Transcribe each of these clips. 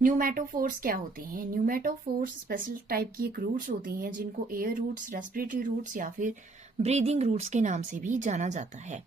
Pneumatophores क्या होते हैं? न्यूमेटोफोर्स स्पेशल टाइप की एक रूट्स होती हैं जिनको एयर रूट्स, रेस्पिरेटरी रूट्स या फिर ब्रीदिंग रूट्स के नाम से भी जाना जाता है।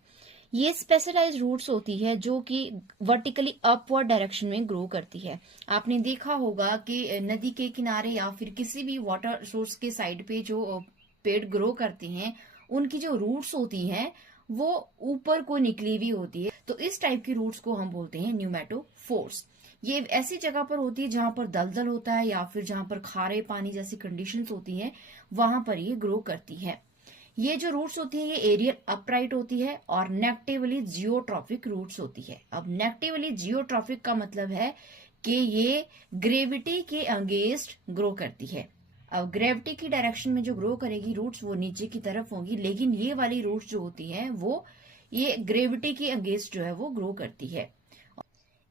ये स्पेशलाइज रूट्स होती है जो कि वर्टिकली अपवर्ड डायरेक्शन में ग्रो करती है। आपने देखा होगा कि नदी के किनारे या फिर किसी भी वाटर सोर्स के साइड पे जो पेड़ ग्रो करते हैं, उनकी जो रूट्स होती हैं वो ऊपर को निकली हुई होती है। तो इस टाइप की रूट्स को हम बोलते हैं न्यूमेटोफोर्स। ये ऐसी जगह पर होती है जहां पर दलदल होता है या फिर जहां पर खारे पानी जैसी कंडीशंस होती हैं, वहां पर ये ग्रो करती है। ये जो रूट्स होती है ये एरियल अपराइट होती है और नेगेटिवली जियोट्रॉफिक रूट्स होती है। अब नेगेटिवली जियोट्रॉफिक का मतलब है कि ये ग्रेविटी के अगेंस्ट ग्रो करती है। अब ग्रेविटी की डायरेक्शन में जो ग्रो करेगी रूट्स वो नीचे की तरफ होगी, लेकिन ये वाली रूट्स जो होती हैं वो ये ग्रेविटी के अगेंस्ट जो है वो ग्रो करती है।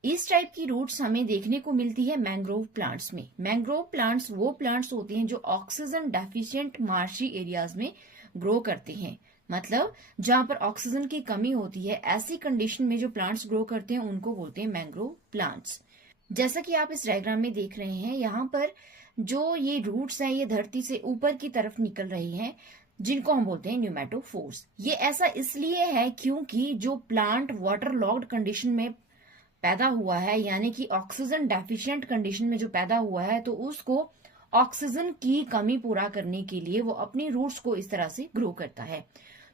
इस टाइप की रूट्स हमें देखने को मिलती है मैंग्रोव प्लांट्स में। मैंग्रोव प्लांट्स वो प्लांट्स होते हैं जो ऑक्सीजन डेफिशिएंट मार्शी एरियाज में ग्रो करते हैं। मतलब जहां पर ऑक्सीजन की कमी होती है, ऐसी कंडीशन में जो प्लांट्स ग्रो करते हैं उनको बोलते हैं मैंग्रोव प्लांट्स। जैसा कि आप इस डायग्राम में देख रहे हैं, यहाँ पर जो ये रूट्स हैं ये धरती से ऊपर की तरफ निकल रही हैं, जिनको हम बोलते हैं न्यूमेटोफोर्स। ये ऐसा इसलिए है क्योंकि जो प्लांट वाटर लॉक्ड कंडीशन में पैदा हुआ है, यानी कि ऑक्सीजन डेफिशिएंट कंडीशन में जो पैदा हुआ है, तो उसको ऑक्सीजन की कमी पूरा करने के लिए वो अपनी रूट्स को इस तरह से ग्रो करता है।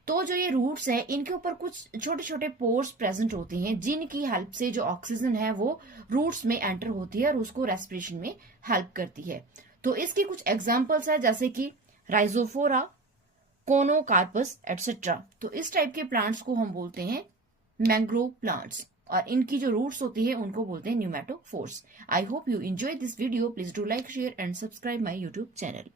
तो जो ये रूट्स है इनके ऊपर कुछ छोटे छोटे पोर्स प्रेजेंट होते हैं जिनकी हेल्प से जो ऑक्सीजन है वो रूट्स में एंटर होती है और उसको रेस्पिरेशन में हेल्प करती है। तो इसकी कुछ एग्जाम्पल्स है जैसे कि राइजोफोरा, कोनोकार्पस एटसेट्रा। तो इस टाइप के प्लांट्स को हम बोलते हैं मैंग्रोव प्लांट्स और इनकी जो रूट्स होती है उनको बोलते हैं pneumatophores. I hope you enjoy this video. Please do like, share and subscribe my YouTube channel.